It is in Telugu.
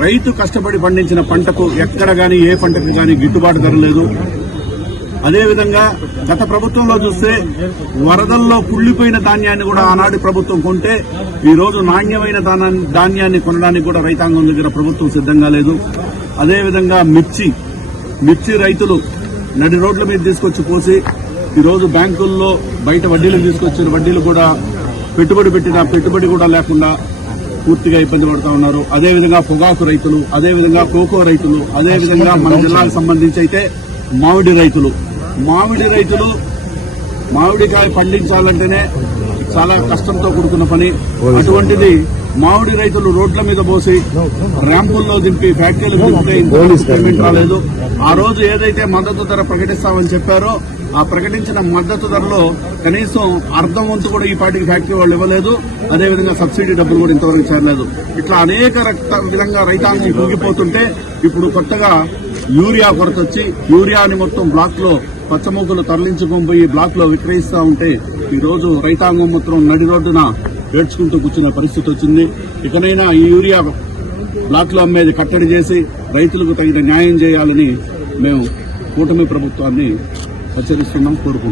రైతు కష్టపడి పండించిన పంటకు ఎక్కడ కానీ ఏ పంటకు కానీ గిట్టుబాటు ధర లేదు. అదేవిధంగా గత ప్రభుత్వంలో చూస్తే వరదల్లో కుళ్ళిపోయిన ధాన్యాన్ని కూడా ఆనాడు ప్రభుత్వం కొంటే ఈరోజు నాణ్యమైన ధాన్యాన్ని- ధాన్యాన్ని కొనడానికి కూడా రైతాంగం దగ్గర ప్రభుత్వం సిద్ధంగా లేదు. అదేవిధంగా మిర్చి మిర్చి రైతులు నడి రోడ్ల మీద తీసుకొచ్చి పోసి ఈరోజు బ్యాంకుల్లో బయట వడ్డీలు తీసుకొచ్చిన వడ్డీలు కూడా పెట్టుబడి పెట్టిన పెట్టుబడి కూడా లేకుండా పూర్తిగా ఇబ్బంది పడుతూ ఉన్నారు. అదేవిధంగా పొగాకు రైతులు అదేవిధంగా కోకో రైతులు అదేవిధంగా మన జిల్లాకు సంబంధించి అయితే మామిడి రైతులు. మామిడి రైతులు మామిడికాయ పండించాలంటేనే చాలా కష్టంతో కూడుకున్న పని. అటువంటిది మామిడి రైతులు రోడ్ల మీద పోసి ర్యాంపుల్లో దింపి ఇంతవరకు పేమెంట్ రాలేదు. ఆ రోజు ఏదైతే మద్దతు ధర ప్రకటిస్తామని చెప్పారో ఆ ప్రకటించిన మద్దతు ధరలో కనీసం అర్ధం వంతు కూడా ఈ పార్టీకి ఫ్యాక్టరీ వాళ్ళు ఇవ్వలేదు. అదేవిధంగా సబ్సిడీ డబ్బులు కూడా ఇంతవరకు చేరలేదు. ఇట్లా అనేక విధంగా రైతాంగం కుంగిపోతుంటే ఇప్పుడు కొత్తగా యూరియా కొరత వచ్చి యూరియాని మొత్తం బ్లాక్లో పచ్చమొగ్గులు తరలించుకొని పోయి బ్లాక్లో విక్రయిస్తా ఉంటే ఈ రోజు రైతాంగం మొత్తం నడి రోడ్డున ఏడ్చుకుంటూ కూర్చున్న పరిస్థితి వచ్చింది. ఇకనైనా ఈ యూరియా బ్లాక్లో అమ్మేది కట్టడి చేసి రైతులకు తగిన న్యాయం చేయాలని మేము కూటమి ప్రభుత్వాన్ని హెచ్చరిస్తున్నాం కోరుకుంటున్నాం.